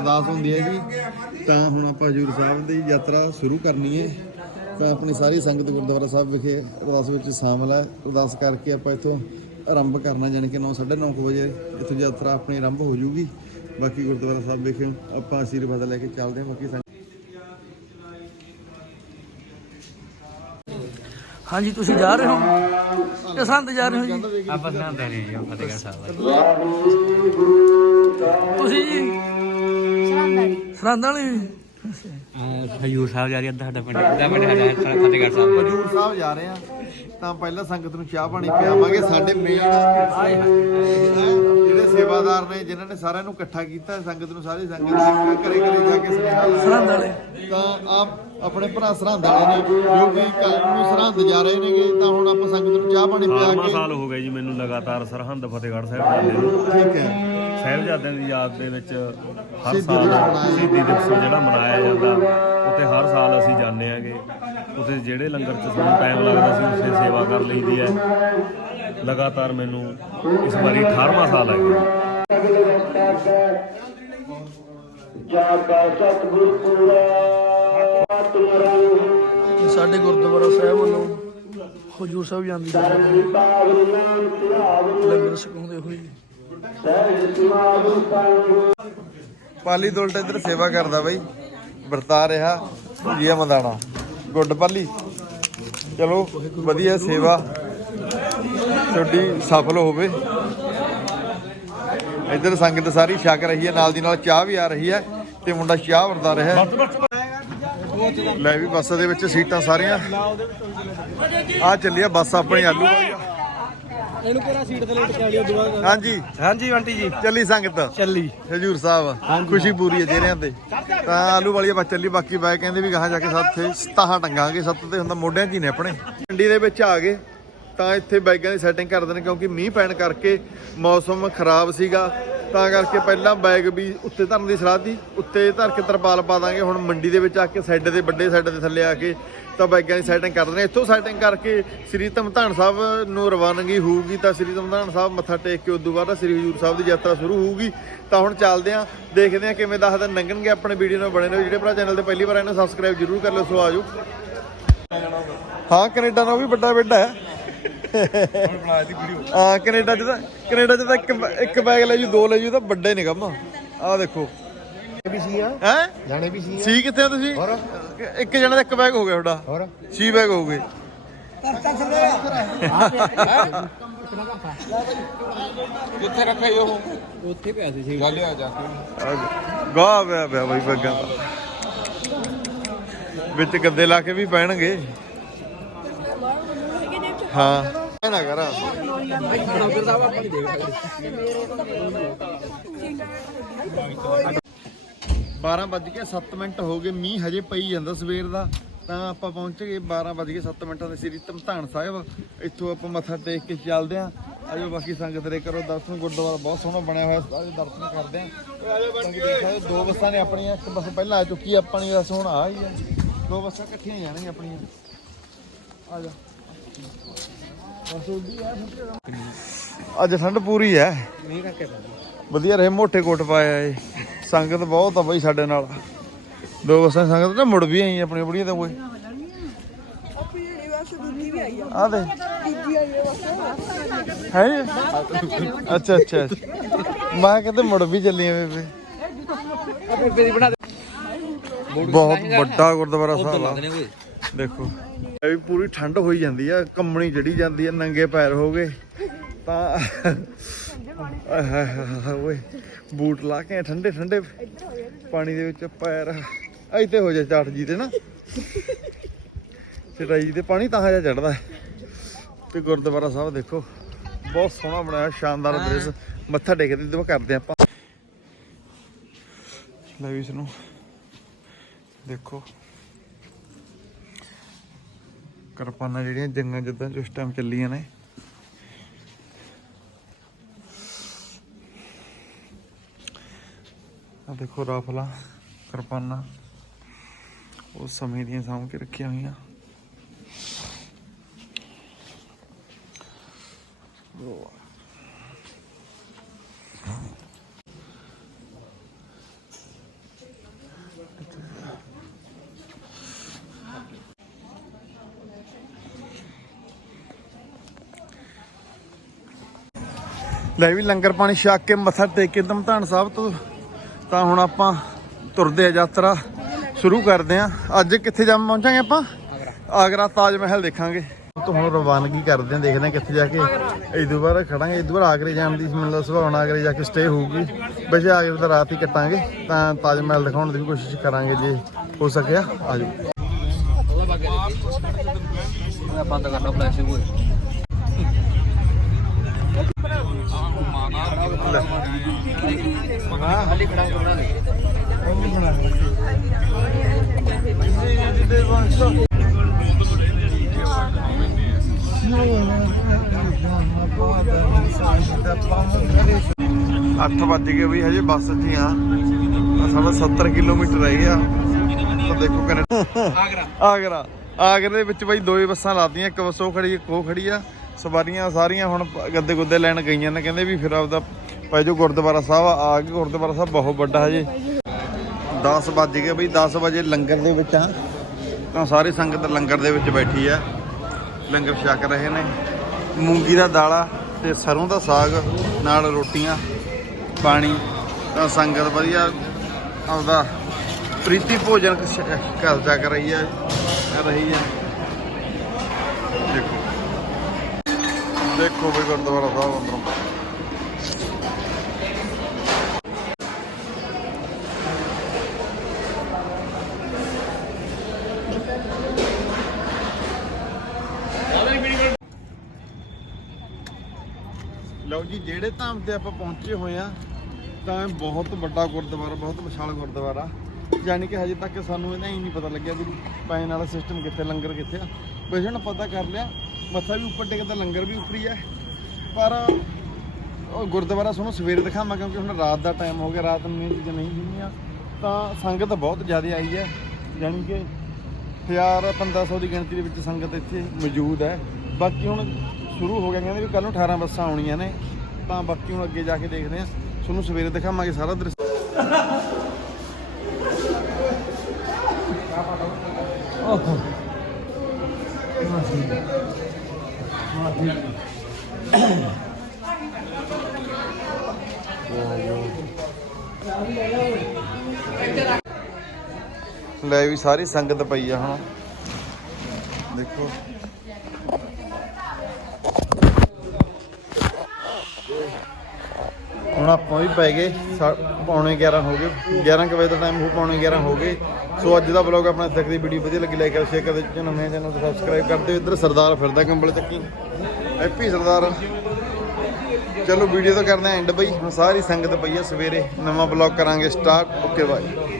ਅਰਦਾਸ ਹੁੰਦੀ ਹੈ ਜੀ ਤਾਂ ਹੁਣ ਆਪਾਂ ਹਜੂਰ ਸਾਹਿਬ ਦੀ ਯਾਤਰਾ ਸ਼ੁਰੂ ਕਰਨੀ ਹੈ ਤਾਂ ਆਪਣੀ ਸਾਰੀ ਸੰਗਤ ਗੁਰਦੁਆਰਾ ਸਾਹਿਬ ਵਿਖੇ ਅਰਦਾਸ ਵਿੱਚ ਸ਼ਾਮਲ ਹੈ ਅਰਦਾਸ ਕਰਕੇ ਆਪਾਂ ਇੱਥੋਂ ਆਰੰਭ ਕਰਨਾ ਜਾਣੀ ਕਿ 9:30 ਵਜੇ ਇੱਥੋਂ ਯਾਤਰਾ ਆਪਣੀ ਆਰੰਭ ਹੋ ਜੂਗੀ। ਬਾਕੀ ਗੁਰਦੁਆਰਾ ਸਾਹਿਬ ਵਿਖੇ ਆਪਾਂ ਆਸ਼ੀਰਵਾਦ ਲੈ ਕੇ ਚੱਲਦੇ ਹਾਂ। ਬਾਕੀ ਹਾਂਜੀ ਤੁਸੀਂ ਜਾ ਰਹੇ ਹੋ? ਕਿ ਸੰਤ ਜਾ ਰਹੇ ਹੋ ਜੀ? ਆਪਾਂ ਦੇ ਰਹੇ ਹਾਂ ਫਤਿਹਗੜ੍ਹ ਸਾਹਿਬ ਤੁਸੀਂ ਜੀ ਸਰੰਦ ਵਾਲੇ? ਹਯੂਰ ਸਾਹਿਬ ਜਾ ਰਹੀ ਅੱਧਾ ਸਾਡਾ ਪਿੰਡ ਅੱਧਾ ਪਿੰਡ ਸਾਡਾ ਫਤਿਹਗੜ੍ਹ ਸਾਹਿਬ। ਹਜੂਰ ਸਾਹਿਬ ਜਾ ਰਹੇ ਆ ਤਾਂ ਪਹਿਲਾਂ ਸੰਗਤ ਨੂੰ ਚਾਹ ਪਾਣੀ ਪਿਆਵਾਂਗੇ। ਸਾਡੇ ਮੇਨ ਜਿਹੜੇ ਸੇਵਾਦਾਰ ਨੇ ਜਿਨ੍ਹਾਂ ਨੇ ਸਾਰਿਆਂ ਨੂੰ ਇਕੱਠਾ ਕੀਤਾ ਸੰਗਤ ਨੂੰ ਸਾਰੀ ਸੰਗਤ ਨੇ ਘਰੇ ਘਰੇ ਜਾ ਕੇ ਸੁਨੇਹਾ ਲਾਇਆ। ਵਾਲੇ। ਤਾਂ ਆਪ ਆਪਣੇ ਭਰਾ ਸਰਹੰਦ ਵਾਲੇ ਨੇ ਜੋ ਕਿ ਕੱਲ ਨੂੰ ਸਰਹੰਦ ਜਾ ਰਹੇ ਨੇਗੇ ਤਾਂ ਹੁਣ ਆਪਾਂ ਸੰਗਤ ਨੂੰ ਚਾਹ ਪਾਣੀ ਪਿਆ ਕੇ ਸਾਲ ਹੋ ਗਏ ਜੀ ਮੈਨੂੰ ਲਗਾਤਾਰ ਸਰਹੰਦ ਫਤਿਹਗੜ੍ਹ ਸਾਹਿਬ ਜਾਂਦੇ ਨੂੰ। ਠੀਕ ਹੈ। ਸਾਹਿਬਜ਼ਾਦਿਆਂ ਦੀ ਯਾਦ ਦੇ ਵਿੱਚ ਹਰ ਸਾਲ ਸ਼ਹੀਦੀ ਦਿਵਸ ਜਿਹੜਾ ਮਨਾਇਆ ਜਾਂਦਾ ਉੱਥੇ ਹਰ ਸਾਲ ਅਸੀਂ ਜਾਂਦੇ ਆਂਗੇ। ਉੱਥੇ ਜਿਹੜੇ ਲੰਗਰ 'ਚ ਸਾਨੂੰ ਟਾਈਮ ਲੱਗਦਾ ਸੀ ਉਸੇ ਸੇਵਾ ਕਰ ਲਈਦੀ ਹੈ। ਲਗਾਤਾਰ ਮੈਨੂੰ ਇਸ ਵਾਰੀ 18ਵਾਂ ਸਾਲ ਹੈ ਜੀ ਸਾਡੇ ਗੁਰਦੁਆਰਾ ਸਾਹਿਬ ਵੱਲੋਂ ਹਜੂਰ ਸਾਹਿਬ ਜਾਂਦੀ ਹੈ ਲੰਗਰ ਛਕਾਉਂਦੇ ਹੋਏ। ਪਾਲੀ ਦੋਲਟ ਇੱਧਰ ਸੇਵਾ ਕਰਦਾ ਬਾਈ, ਵਰਤਾ ਰਿਹਾ ਜੀਆ ਮੰਦਾਣਾ। ਗੁੱਡ ਪਾਲੀ। ਚਲੋ, ਵਧੀਆ ਸੇਵਾ। ਤੁਹਾਡੀ ਸਫਲ ਹੋਵੇ। ਇੱਧਰ ਸੰਗਤ ਸਾਰੀ ਛਕ ਰਹੀ ਹੈ, ਨਾਲ ਦੀ ਨਾਲ ਚਾਹ ਵੀ ਆ ਰਹੀ ਹੈ ਤੇ ਮੁੰਡਾ ਚਾਹ ਵਰਦਾ ਰਿਹਾ ਹੈ। ਲੈ ਵੀ ਬੱਸ ਦੇ ਵਿੱਚ ਸੀਟਾਂ ਸਾਰੀਆਂ। ਆ ਚੱਲੀ ਬੱਸ ਆਪਣੀ ਆਲੂ ਵਾਲੀ ਇਹਨੂੰ ਕਿਹੜਾ ਸੀਟ ਤੇ ਲੇਟ ਕੇ ਆਲੀ ਉਦੋਂ ਬਾਅਦ ਹਾਂਜੀ। ਹਾਂਜੀ ਆਂਟੀ ਜੀ। ਚੱਲੀ ਸੰਗਤ। ਚੱਲੀ। ਹਜੂਰ ਸਾਹਿਬ। ਖੁਸ਼ੀ ਪੂਰੀ ਹੈ ਚਿਹਰਿਆਂ ਤੇ। ਤਾਂ ਆਲੂ ਵਾਲੀ ਬੱਚ ਚੱਲੀ ਬਾਕੀ ਬਾਈ ਕਹਿੰਦੇ ਵੀ ਗਾਹਾਂ ਜਾ ਕੇ ਸੱਤ ਸਤਾਹਾਂ ਟੰਗਾਂਗੇ। ਸੱਤ ਤੇ ਹੁੰਦਾ ਮੋਢਿਆਂ 'ਚ ਹੀ ਨੇ ਆਪਣੇ। ਮੰਡੀ ਦੇ ਵਿੱਚ ਆ ਗਏ। ਤਾਂ ਇੱਥੇ ਬਾਈਕਾਂ ਦੀ ਸੈਟਿੰਗ ਕਰ ਦੇਣ ਕਿਉਂਕਿ ਮੀਂਹ ਪੈਣ ਕਰਕੇ ਮੌਸਮ ਖਰਾਬ ਸੀਗਾ। ਤਾਂ ਕਰਕੇ ਪਹਿਲਾਂ ਬੈਗ ਵੀ ਉੱਤੇ ਧਰਨ ਦੀ ਸਲਾਹ ਸੀ ਉੱਤੇ ਧਰ ਕੇ ਤਰਪਾਲ ਪਾ ਦਾਂਗੇ। ਹੁਣ ਮੰਡੀ ਦੇ ਵਿੱਚ ਆ ਕੇ ਸਾਈਡ ਦੇ ਵੱਡੇ ਸਾਈਡ ਦੇ ਥੱਲੇ ਆ ਕੇ ਤਾਂ ਬਾਈਕਾਂ ਦੀ ਸੈਟਿੰਗ ਕਰ ਦਿੰਦੇ ਇੱਥੋਂ ਸੈਟਿੰਗ ਕਰਕੇ ਸ੍ਰੀ ਧਮਧਾਨ ਸਾਹਿਬ ਨੂੰ ਰਵਾਨਗੀ ਹੋਊਗੀ ਤਾਂ ਸ੍ਰੀ ਧਮਧਾਨ ਸਾਹਿਬ ਮੱਥਾ ਟੇਕ ਕੇ ਉਦੋਂ ਬਾਅਦ ਸ੍ਰੀ ਹਜੂਰ ਸਾਹਿਬ ਦੀ ਯਾਤਰਾ ਸ਼ੁਰੂ ਹੋਊਗੀ। ਤਾਂ ਹੁਣ ਚੱਲਦੇ ਆਂ ਦੇਖਦੇ ਆਂ ਕਿਵੇਂ ਦਸ ਦਿਨ ਲੰਘਣਗੇ ਆਪਣੇ ਵੀਡੀਓ ਨਾਲ ਬਣੇ ਰਹੋ। ਜਿਹੜੇ ਭਰਾ ਚੈਨਲ ਤੇ ਪਹਿਲੀ ਵਾਰ ਆਏ ਸਬਸਕ੍ਰਾਈਬ ਜ਼ਰੂਰ ਕਰ ਲਿਓ। ਸੋ ਆਜੋ। ਹਾਂ, ਕੈਨੇਡਾ ਨਾਲ ਵੀ ਵੱਡਾ ਬੈੱਡ ਹੈ। ਹਾਂ ਕੈਨੇਡਾ ਚ ਤਾਂ ਕੈਨੇਡਾ ਚ ਤਾਂ ਇੱਕ ਇੱਕ ਬੈਗ ਲੈ ਜੂ ਦੋ ਲੈ ਜੂ ਤਾਂ ਵੱਡੇ ਨੇ ਕੰਮ। ਆਹ ਦੇਖੋ। ਵੀ ਸੀ ਆ? ਹੈ? ਜਾਣੇ ਵੀ ਸੀ ਸੀ ਕਿੱਥੇ ਆ ਤੁਸੀਂ? ਇੱਕ ਜਣਾ ਦਾ ਇੱਕ ਬੈਗ ਹੋ ਗਿਆ ਤੁਹਾਡਾ। ਹੋਰ? ਛੇ ਬੈਗ ਹੋ ਗਏ। ਕਿੱਥੇ ਰੱਖੇ ਉਹ? ਉੱਥੇ ਪਿਆ ਸੀ ਗੱਲ ਆ ਜਾ ਕੇ। ਗਾਹ ਪਿਆ ਪਿਆ ਬਈ ਬੱਗਾਂ। ਦਾ ਵਿੱਚ ਗੱਦੇ ਲਾ ਕੇ ਵੀ ਪੈਣਗੇ ਹਾਂ। ਇਹ ਨਾ ਕਰ। ਬਾਰਾਂ ਵੱਜ ਕੇ 7 ਮਿੰਟ ਹੋ ਗਏ ਮੀਂਹ ਹਜੇ ਪਈ ਜਾਂਦਾ ਸਵੇਰ ਦਾ। ਤਾਂ ਆਪਾਂ ਪਹੁੰਚ ਗਏ 12 ਵੱਜ ਕੇ 7 ਮਿੰਟਾਂ ਦੇ ਸ੍ਰੀ ਧਮਧਾਨ ਸਾਹਿਬ। ਇੱਥੋਂ ਆਪਾਂ ਮੱਥਾ ਟੇਕ ਕੇ ਚੱਲਦੇ ਆਂ। ਆਜੋ ਬਾਕੀ ਸੰਗਤ ਦੇ ਕਰੋ ਦਰਸ਼ਨ ਗੁਰਦੁਆਰਾ ਬਹੁਤ ਸੋਹਣਾ ਬਣਿਆ ਹੋਇਆ ਸਾਰੇ ਦਰਸ਼ਨ ਕਰਦੇ ਆਂ। ਦੋ ਬੱਸਾਂ ਨੇ ਆਪਣੀਆਂ ਇੱਕ ਬੱਸ ਪਹਿਲਾਂ ਆ ਚੁੱਕੀ ਆਪਣੀ ਬੱਸ ਹੁਣ ਆ ਹੀ ਆ। ਦੋ ਬੱਸਾਂ ਇਕੱਠੀਆਂ ਜਾਣਗੀਆਂ ਆਪਣੀਆਂ। ਆ ਜਾ ਅੱਜ ਠੰਡ ਪੂਰੀ ਐ ਵਧੀਆ ਰਹੇ ਮੋٹے ਕੋਟ ਪਾਇਆ ਏ ਸੰਗਤ ਬਹੁਤ ਆ ਬਈ ਸਾਡੇ ਨਾਲ। ਦੋ ਬੱਸਾਂ ਸੰਗਤ ਤਾਂ ਮੁੜ ਵੀ ਆਈ ਆਪਣੀ ਬੁੜੀਆਂ ਤਾਂ ਕੋਈ ਆ ਦੇ ਹੈ ਅੱਛਾ ਅੱਛਾ। ਮੈਂ ਕਹਿੰਦੇ ਮੁੜ ਵੀ ਚੱਲੀਆਂ ਬੇਬੇ। ਬਹੁਤ ਵੱਡਾ ਗੁਰਦੁਆਰਾ ਸਾਹਿਬ ਆ। ਦੇਖੋ। ਵੀ ਪੂਰੀ ਠੰਡ ਹੋਈ ਜਾਂਦੀ ਆ ਕੰਮਣੀ ਜੜੀ ਜਾਂਦੀ ਆ ਨੰਗੇ ਪੈਰ ਹੋ ਗਏ। ਤਾਂ ਓਏ ਬੂਟ ਲਾ ਕੇ ਠੰਡੇ ਠੰਡੇ ਪਾਣੀ ਦੇ ਵਿੱਚ ਪੈਰ। ਇੱਥੇ ਹੋ ਜਾ ਚਾਟ ਜੀ ਤੇ ਨਾ। ਚਟਾਈ ਜੀ ਤੇ ਪਾਣੀ ਤਾਂ ਜਾ ਚੜਦਾ। ਤੇ ਗੁਰਦੁਆਰਾ ਸਾਹਿਬ ਦੇਖੋ ਬਹੁਤ ਸੋਹਣਾ ਬਣਾਇਆ ਸ਼ਾਨਦਾਰ ਦ੍ਰਿਸ਼। ਮੱਥਾ ਟੇਕਦੇ ਤੇ ਕਰਦੇ ਆਪਾਂ। ਲੈ ਵੀ ਇਸ ਨੂੰ। ਦੇਖੋ। ਕਿਰਪਾਨਾਂ ਜਿਹੜੀਆਂ ਜੰਗਾਂ ਜਿੱਦਾਂ ਜੋ ਇਸ ਟਾਈਮ ਚੱਲੀਆਂ ਨੇ। ਆ ਦੇਖੋ ਰਾਫਲਾਂ, ਕਿਰਪਾਨਾਂ ਉਸ ਸਮੇਂ ਦੀਆਂ ਸਾਂਭ ਕੇ ਰੱਖੀਆਂ ਹੋਈਆਂ। ਲੈ ਵੀ ਲੰਗਰ ਪਾਣੀ ਛਕ ਕੇ ਮੱਥਾ ਟੇਕ ਕੇ ਧਮਧਾਨ ਸਾਹਿਬ ਤੋਂ ਤਾਂ ਹੁਣ ਆਪਾਂ ਤੁਰਦੇ ਆ ਯਾਤਰਾ ਸ਼ੁਰੂ ਕਰਦੇ ਆ। ਅੱਜ ਕਿੱਥੇ ਜਾ ਪਹੁੰਚਾਂਗੇ ਆਪਾਂ? ਆਗਰਾ ਤਾਜ ਮਹਿਲ ਦੇਖਾਂਗੇ। ਤੋਂ ਹੁਣ ਰਵਾਨਗੀ ਕਰਦੇ ਆ ਦੇਖਦੇ ਆ ਕਿੱਥੇ ਜਾ ਕੇ ਇਸ ਤੋਂ ਬਾਅਦ ਖੜਾਂਗੇ। ਤੋਂ ਬਾਅਦ ਆਗਰੇ ਜਾਣ ਦੀ ਮਤਲਬ ਸੁਭਾਵਨਾ ਆਗਰੇ ਜਾ ਕੇ ਸਟੇ ਹੋਊਗੀ। ਵੈਸੇ ਆਗਰੇ ਤਾਂ ਰਾਤ ਹੀ ਕੱਟਾਂਗੇ ਤਾਂ ਤਾਜ ਮਹਿਲ ਦਿਖਾਉਣ ਦੀ ਵੀ ਕੋਸ਼ਿਸ਼ ਕਰਾਂਗੇ ਜੇ ਹੋ ਸਕਿਆ ਲਓ ਫਲੈਸ਼ ਕੋਈ ਅੱਠ ਵੱਜ ਗਏ ਵੀ ਹਜੇ ਬੱਸ 'ਚ ਹੀ ਆ। ਸਾਡਾ 70 ਕਿਲੋਮੀਟਰ ਰਹਿ ਗਿਆ ਤਾਂ ਦੇਖੋ ਕੈਨੇਡਾ ਆਗਰਾ। ਆਗਰਾ। ਆਗਰੇ ਦੇ ਵਿੱਚ ਬਾਈ ਦੋ ਹੀ ਬੱਸਾਂ ਲਾਤੀਆਂ ਇੱਕ ਬੱਸ ਉਹ ਖੜੀ ਇੱਕ ਉਹ ਖੜੀ ਆ। ਸਵਾਰੀਆਂ ਸਾਰੀਆਂ ਹੁਣ ਗੱਦੇ ਗੁੱਦੇ ਲੈਣ ਗਈਆਂ ਨੇ ਕਹਿੰਦੇ ਵੀ ਫਿਰ ਆਪਦਾ ਭਾਈ ਜੋ, ਗੁਰਦੁਆਰਾ ਸਾਹਿਬ ਆ ਆ ਕੇ ਗੁਰਦੁਆਰਾ ਸਾਹਿਬ ਬਹੁਤ ਵੱਡਾ ਜੀ। 10 ਵੱਜ ਗਏ ਬਈ 10 ਵਜੇ ਲੰਗਰ ਦੇ ਵਿੱਚ ਆ ਤਾਂ ਸਾਰੀ ਸੰਗਤ ਲੰਗਰ ਦੇ ਵਿੱਚ ਬੈਠੀ ਆ ਲੰਗਰ ਛਕ ਰਹੇ ਨੇ। ਮੂੰਗੀ ਦਾ ਦਾਲਾ ਤੇ ਸਰੋਂ ਦਾ ਸਾਗ, ਨਾਲ ਰੋਟੀਆਂ, ਪਾਣੀ। ਤਾਂ ਸੰਗਤ ਵਧੀਆ ਆਪਦਾ ਪ੍ਰੀਤੀ ਭੋਜਨ ਘਰ ਜਾ ਕਰ ਰਹੀ ਹੈ। ਕਰ ਰਹੀ ਹੈ। ਦੇਖੋ। ਦੇਖੋ ਵੀ ਗੁਰਦੁਆਰਾ ਸਾਹਿਬ ਅੰਦਰੋਂ। ਲਓ ਜੀ, ਜਿਹੜੇ ਧਾਮ ਤੇ ਆਪਾਂ ਪਹੁੰਚੇ ਹੋਏ ਆ, ਤਾਂ ਇਹ ਬਹੁਤ ਵੱਡਾ ਗੁਰਦੁਆਰਾ, ਬਹੁਤ ਵਿਸ਼ਾਲ ਗੁਰਦੁਆਰਾ। ਯਾਨੀ ਕਿ ਹਜੇ ਤੱਕ ਸਾਨੂੰ ਇਹਦਾ ਹੀ ਨਹੀਂ ਪਤਾ ਲੱਗਿਆ ਵੀ ਪੈਣ ਵਾਲਾ ਸਿਸਟਮ ਕਿੱਥੇ, ਲੰਗਰ ਕਿੱਥੇ ਆ। ਵੈਸੇ ਹੁਣ ਪਤਾ ਕਰ ਲਿਆ, ਮੱਥਾ ਵੀ ਉੱਪਰ ਟੇਕਦਾ ਲੰਗਰ ਵੀ ਉੱਪਰ ਹੀ ਹੈ ਪਰ ਉਹ ਗੁਰਦੁਆਰਾ ਸਾਨੂੰ ਸਵੇਰੇ ਦਿਖਾਵਾਂ, ਕਿਉਂਕਿ ਹੁਣ ਰਾਤ ਦਾ ਟਾਈਮ ਹੋ ਗਿਆ, ਰਾਤ ਨੂੰ ਇਹ ਚੀਜ਼ਾਂ ਨਹੀਂ ਦਿੰਦੀਆਂ ਤਾਂ ਸੰਗਤ ਬਹੁਤ ਜ਼ਿਆਦਾ ਆਈ ਹੈ। ਯਾਨੀ ਕਿ ਹਜ਼ਾਰ 1500 ਦੀ ਗਿਣਤੀ ਦੇ ਵਿੱਚ ਸੰਗਤ ਇੱਥੇ ਮੌਜੂਦ ਹੈ। ਬਾਕੀ ਹੁਣ ਸ਼ੁਰੂ ਹੋ ਗਿਆ ਕਹਿੰਦੇ ਵੀ ਕੱਲ ਨੂੰ 18 ਬੱਸਾਂ ਆਉਣੀਆਂ ਨੇ। ਤਾਂ ਬਾਕੀ ਹੁਣ ਅੱਗੇ ਜਾ ਕੇ ਦੇਖਦੇ ਹਾਂ। ਤੁਹਾਨੂੰ ਸਵੇਰੇ ਦਿਖਾਵਾਂਗੇ ਸਾਰਾ ਦ੍ਰਿਸ਼। ਲੈ ਵੀ ਸਾਰੀ ਸੰਗਤ ਪਈ ਆ ਹੁਣ। ਦੇਖੋ। ਹੁਣ ਆਪਾਂ ਵੀ ਪੈ ਗਏ, ਸਾ- ਪੌਣੇ 11 ਹੋ ਗਏ 11 ਕੁ ਵਜੇ ਦਾ ਟਾਈਮ ਹੋ, ਪੌਣੇ 11 ਹੋ ਗਏ। ਸੋ ਅੱਜ ਦਾ ਵਲੌਗ ਆਪਣਾ ਤੱਕ ਦੀ ਵੀਡੀਓ ਵਧੀਆ ਲੱਗੀ ਲਾਈਕ ਕਰ ਸ਼ੇਅਰ ਕਰ ਦਿਓ ਨਵੇਂ ਚੈਨਲ ਨੂੰ ਸਬਸਕ੍ਰਾਈਬ ਕਰ ਦਿਓ। ਇੱਧਰ ਸਰਦਾਰ ਫਿਰਦਾ ਕੰਬਲ ਚੱਕੀ। ਹੈਪੀ ਸਰਦਾਰ। ਚਲੋ ਵੀਡੀਓ ਤਾਂ ਕਰਦੇ ਐਂਡ ਬਈ। ਹੁਣ ਸਾਰੀ ਸੰਗਤ ਪਈ ਆ ਸਵੇਰੇ। ਨਵਾਂ ਵਲੌਗ ਕਰਾਂਗੇ ਸਟਾਰਟ ਓਕੇ ਬਾਏ